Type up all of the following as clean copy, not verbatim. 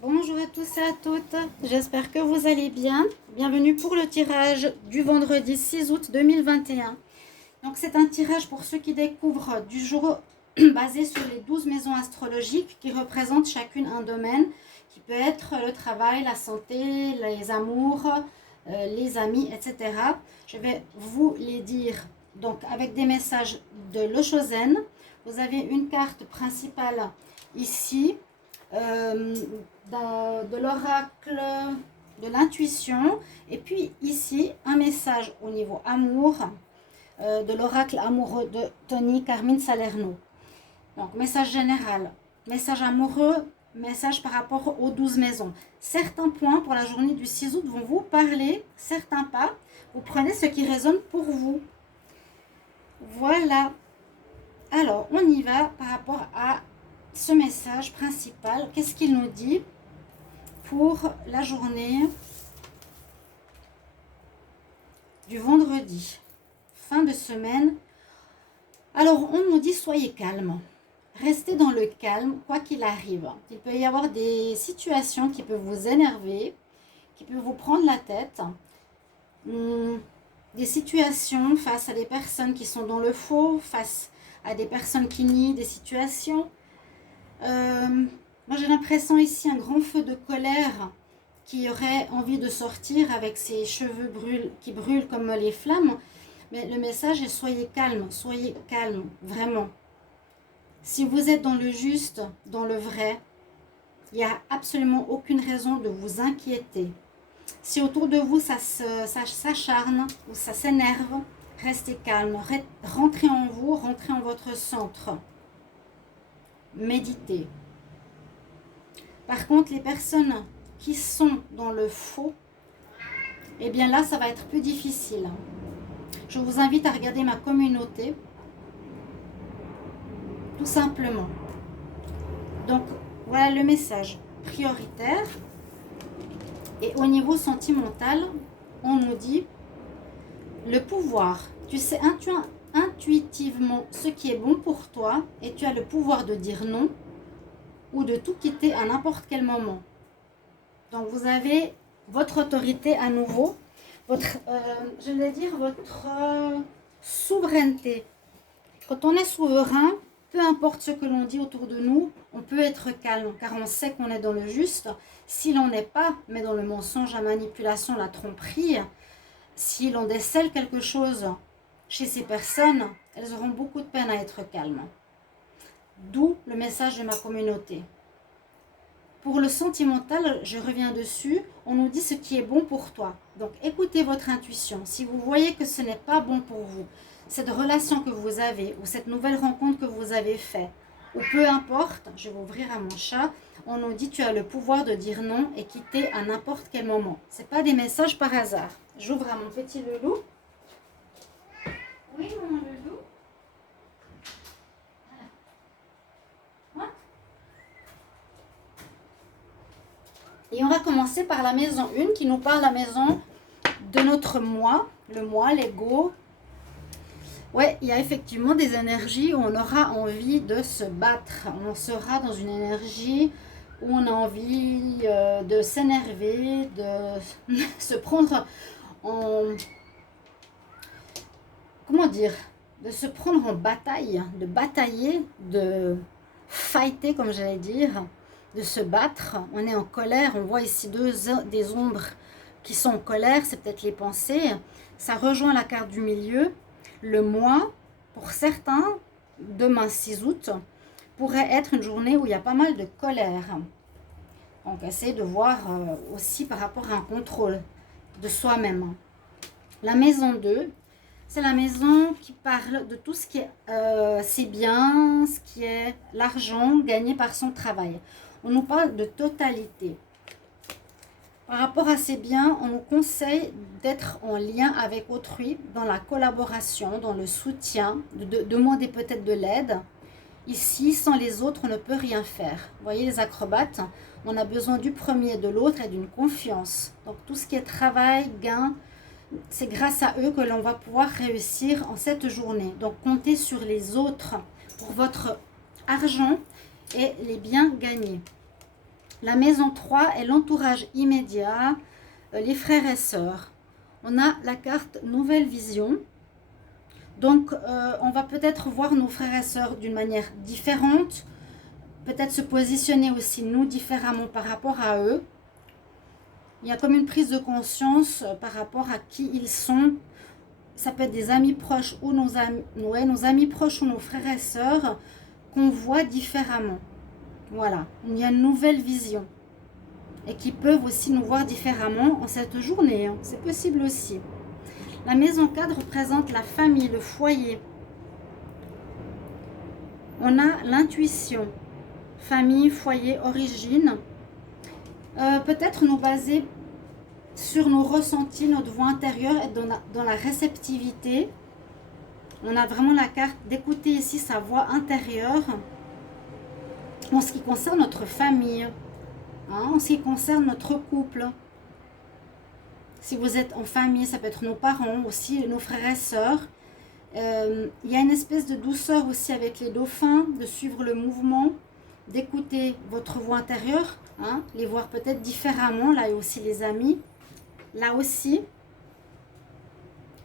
Bonjour à tous et à toutes, j'espère que vous allez bien. Bienvenue pour le tirage du vendredi 6 août 2021. Donc c'est un tirage pour ceux qui découvrent du jour basé sur les 12 maisons astrologiques qui représentent chacune un domaine qui peut être le travail, la santé, les amours, les amis, etc. Je vais vous les dire donc avec des messages de l'Oshozen. Vous avez une carte principale ici. De l'oracle de l'intuition, et puis ici un message au niveau amour de l'oracle amoureux de Tony Carmine Salerno. Donc message général, message amoureux, message par rapport aux 12 maisons. Certains points pour la journée du 6 août vont vous parler, certains pas. Vous prenez ce qui résonne pour vous. Voilà. Alors on y va par rapport à ce message principal. Qu'est-ce qu'il nous dit pour la journée du vendredi, fin de semaine? Alors on nous dit soyez calme, restez dans le calme quoi qu'il arrive. Il peut y avoir des situations qui peuvent vous énerver, qui peuvent vous prendre la tête, des situations face à des personnes qui sont dans le faux, face à des personnes qui nient des situations. Moi j'ai l'impression ici un grand feu de colère qui aurait envie de sortir avec ses cheveux qui brûlent comme les flammes. Mais le message est soyez calme, vraiment. Si vous êtes dans le juste, dans le vrai, il n'y a absolument aucune raison de vous inquiéter. Si autour de vous ça s'acharne ou ça s'énerve, restez calme, rentrez en vous, rentrez en votre centre. Méditez. Par contre, les personnes qui sont dans le faux, eh bien là, ça va être plus difficile. Je vous invite à regarder ma communauté, tout simplement. Donc, voilà le message prioritaire. Et au niveau sentimental, on nous dit le pouvoir. Tu sais intuitivement ce qui est bon pour toi et tu as le pouvoir de dire non ou de tout quitter à n'importe quel moment. Donc vous avez votre autorité à nouveau, votre souveraineté. Quand on est souverain, peu importe ce que l'on dit autour de nous, on peut être calme car on sait qu'on est dans le juste. Si l'on n'est pas, mais dans le mensonge, la manipulation, la tromperie, si l'on décèle quelque chose chez ces personnes, elles auront beaucoup de peine à être calmes. D'où le message de ma communauté. Pour le sentimental, je reviens dessus, on nous dit ce qui est bon pour toi. Donc écoutez votre intuition. Si vous voyez que ce n'est pas bon pour vous, cette relation que vous avez ou cette nouvelle rencontre que vous avez faite, ou peu importe, je vais ouvrir à mon chat, on nous dit tu as le pouvoir de dire non et quitter à n'importe quel moment. Ce n'est pas des messages par hasard. J'ouvre à mon petit loulou. Oui, mon loulou. Et on va commencer par la maison 1 qui nous parle de la maison de notre moi, le moi, l'ego. Ouais, il y a effectivement des énergies où on aura envie de se battre. On sera dans une énergie où on a envie de s'énerver, de se prendre en... Comment dire? De se prendre en bataille, de batailler, de fighter comme j'allais dire. De se battre, on est en colère, on voit ici des ombres qui sont en colère, c'est peut-être les pensées, ça rejoint la carte du milieu, le moi, pour certains, demain 6 août, pourrait être une journée où il y a pas mal de colère. Donc essayez de voir aussi par rapport à un contrôle de soi-même. La maison 2, c'est la maison qui parle de tout ce qui est ses biens, ce qui est l'argent gagné par son travail. On nous parle de totalité. Par rapport à ces biens, on nous conseille d'être en lien avec autrui, dans la collaboration, dans le soutien, de demander peut-être de l'aide. Ici, sans les autres, on ne peut rien faire. Vous voyez les acrobates, on a besoin du premier, de l'autre et d'une confiance. Donc tout ce qui est travail, gain, c'est grâce à eux que l'on va pouvoir réussir en cette journée. Donc comptez sur les autres pour votre argent et les biens gagnés. La maison 3 est l'entourage immédiat, les frères et sœurs. On a la carte Nouvelle Vision. Donc, on va peut-être voir nos frères et sœurs d'une manière différente. Peut-être se positionner aussi nous différemment par rapport à eux. Il y a comme une prise de conscience par rapport à qui ils sont. Ça peut être des amis proches ou nos amis proches ou nos frères et sœurs qu'on voit différemment. Voilà, il y a une nouvelle vision. Et qui peuvent aussi nous voir différemment en cette journée. Hein. C'est possible aussi. La maison 4 représente la famille, le foyer. On a l'intuition. Famille, foyer, origine. Peut-être nous baser sur nos ressentis, notre voix intérieure, être dans la réceptivité. On a vraiment la carte d'écouter ici sa voix intérieure. En ce qui concerne notre famille, hein, en ce qui concerne notre couple. Si vous êtes en famille, ça peut être nos parents, aussi nos frères et sœurs. Il y a une espèce de douceur aussi avec les dauphins, de suivre le mouvement, d'écouter votre voix intérieure, hein, les voir peut-être différemment. Là, il y a aussi les amis. Là aussi,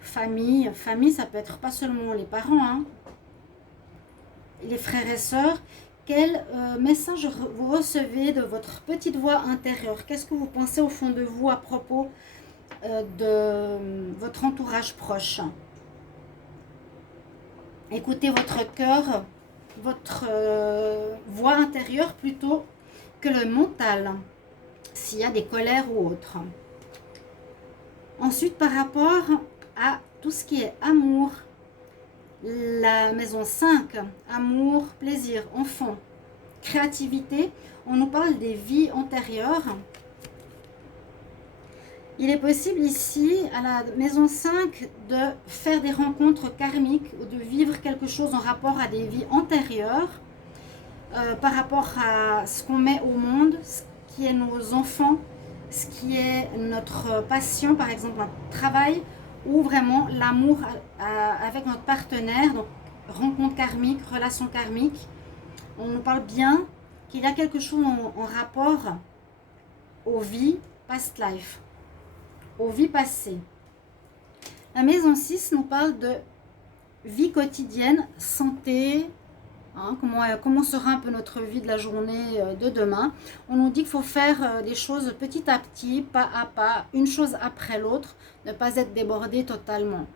famille, ça peut être pas seulement les parents, hein, les frères et sœurs. Quel message vous recevez de votre petite voix intérieure? Qu'est-ce que vous pensez au fond de vous à propos de votre entourage proche? Écoutez votre cœur, votre voix intérieure plutôt que le mental, s'il y a des colères ou autres. Ensuite, par rapport à tout ce qui est amour, la maison 5, amour, plaisir, enfant, créativité, on nous parle des vies antérieures. Il est possible ici, à la maison 5, de faire des rencontres karmiques ou de vivre quelque chose en rapport à des vies antérieures, par rapport à ce qu'on met au monde, ce qui est nos enfants, ce qui est notre passion, par exemple notre travail, ou vraiment l'amour avec notre partenaire, donc rencontre karmique, relation karmique. On nous parle bien qu'il y a quelque chose en rapport aux vies past life, aux vies passées. La maison 6 nous parle de vie quotidienne, santé, hein, comment sera un peu notre vie de la journée de demain. On nous dit qu'il faut faire des choses petit à petit, pas à pas, une chose après l'autre, ne pas être débordé totalement.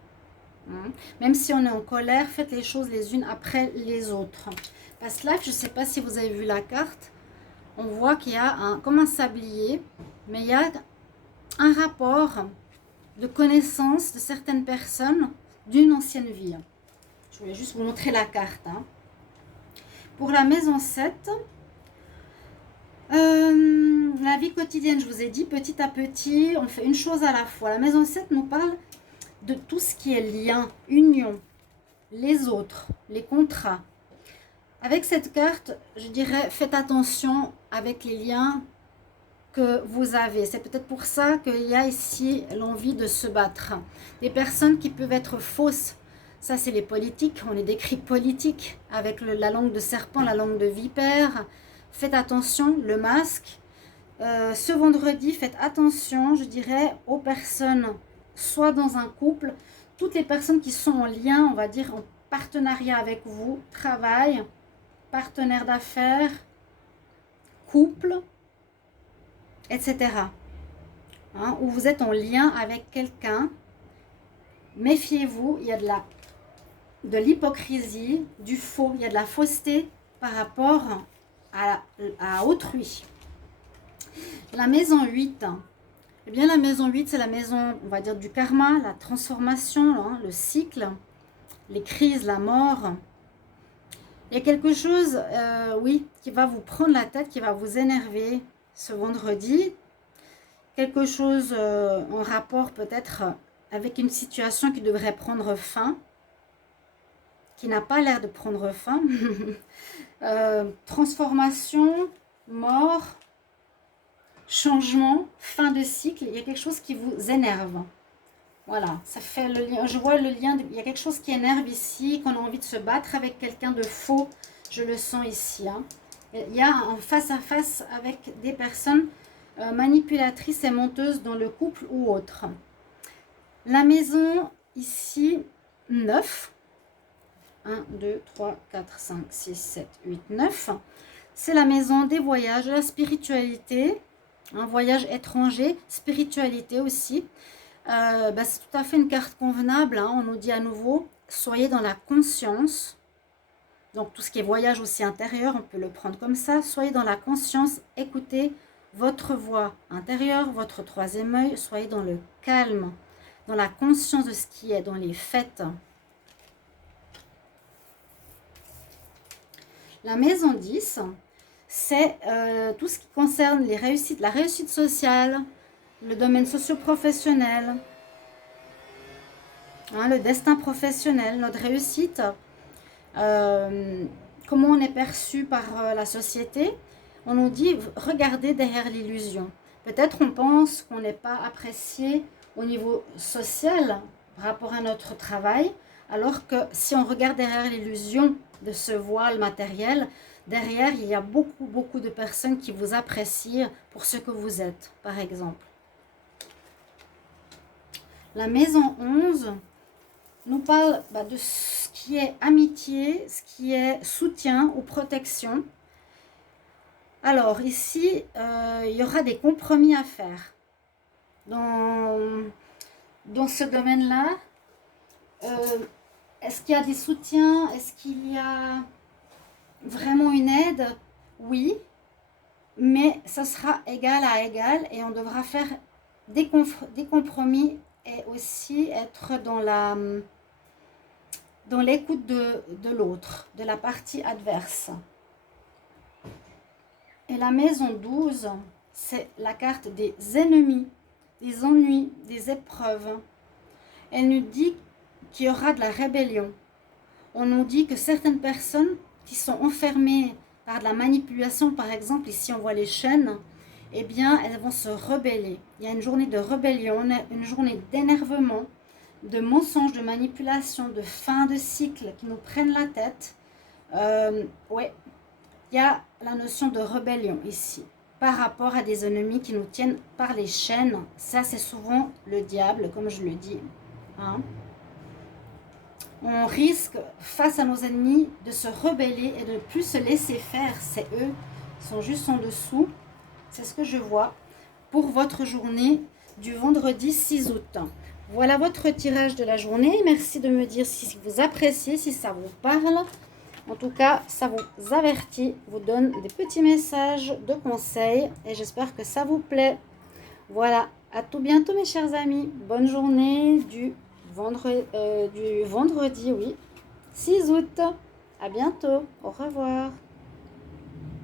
Hein. Même si on est en colère, faites les choses les unes après les autres. Past life, je ne sais pas si vous avez vu la carte, on voit qu'il y a comme un sablier, mais il y a un rapport de connaissance de certaines personnes d'une ancienne vie. Je voulais juste vous montrer la carte. Hein. Pour la maison 7, la vie quotidienne, je vous ai dit, petit à petit, on fait une chose à la fois. La maison 7 nous parle de tout ce qui est lien, union, les autres, les contrats. Avec cette carte, je dirais, faites attention avec les liens que vous avez. C'est peut-être pour ça qu'il y a ici l'envie de se battre. Des personnes qui peuvent être fausses. Ça, c'est les politiques. On est décrit politique avec la langue de serpent, la langue de vipère. Faites attention, le masque. Ce vendredi, faites attention, je dirais, aux personnes, soit dans un couple, toutes les personnes qui sont en lien, on va dire, en partenariat avec vous, travail, partenaire d'affaires, couple, etc. Hein, où vous êtes en lien avec quelqu'un, méfiez-vous, il y a de l'hypocrisie, du faux, il y a de la fausseté par rapport à autrui. La maison 8, eh bien la maison 8, c'est la maison, on va dire, du karma, la transformation, hein, le cycle, les crises, la mort. Il y a quelque chose, oui, qui va vous prendre la tête, qui va vous énerver ce vendredi. Quelque chose en rapport peut-être avec une situation qui devrait prendre fin, qui n'a pas l'air de prendre fin. Transformation, mort, changement, fin de cycle. Il y a quelque chose qui vous énerve. Voilà, ça fait le lien. Je vois le lien. Il y a quelque chose qui énerve ici, qu'on a envie de se battre avec quelqu'un de faux. Je le sens ici. Hein. Il y a un face-à-face avec des personnes manipulatrices et menteuses dans le couple ou autre. La maison ici, 9. 1, 2, 3, 4, 5, 6, 7, 8, 9. C'est la maison des voyages, de la spiritualité, un voyage étranger, spiritualité aussi. C'est tout à fait une carte convenable, hein. On nous dit à nouveau, soyez dans la conscience. Donc tout ce qui est voyage aussi intérieur, on peut le prendre comme ça. Soyez dans la conscience, écoutez votre voix intérieure, votre troisième œil. Soyez dans le calme, dans la conscience de ce qui est, dans les faits. La maison 10, c'est tout ce qui concerne les réussites, la réussite sociale, le domaine socio-professionnel, hein, le destin professionnel, notre réussite, comment on est perçu par la société. On nous dit, regardez derrière l'illusion. Peut-être on pense qu'on n'est pas apprécié au niveau social par rapport à notre travail, alors que si on regarde derrière l'illusion de ce voile matériel, derrière, il y a beaucoup de personnes qui vous apprécient pour ce que vous êtes, par exemple. La maison 11 nous parle de ce qui est amitié, ce qui est soutien ou protection. Alors ici, il y aura des compromis à faire dans ce domaine-là. Est-ce qu'il y a des soutiens? Est-ce qu'il y a vraiment une aide? Oui, mais ça sera égal à égal et on devra faire des compromis et aussi être dans l'écoute de l'autre, de la partie adverse. Et la maison 12, c'est la carte des ennemis, des ennuis, des épreuves. Elle nous dit qu'il y aura de la rébellion. On nous dit que certaines personnes qui sont enfermées par de la manipulation, par exemple, ici on voit les chaînes, eh bien elles vont se rebeller. Il y a une journée de rébellion, une journée d'énervement, de mensonges, de manipulation, de fin de cycle qui nous prennent la tête. Ouais, il y a la notion de rébellion ici, par rapport à des ennemis qui nous tiennent par les chaînes. Ça, c'est souvent le diable, comme je le dis. Hein? On risque, face à nos ennemis, de se rebeller et de ne plus se laisser faire. C'est eux qui sont juste en dessous. C'est ce que je vois pour votre journée du vendredi 6 août. Voilà votre tirage de la journée. Merci de me dire si vous appréciez, si ça vous parle. En tout cas, ça vous avertit, vous donne des petits messages de conseils et j'espère que ça vous plaît. Voilà, à tout bientôt mes chers amis. Bonne journée du vendredi, oui, 6 août. À bientôt, au revoir.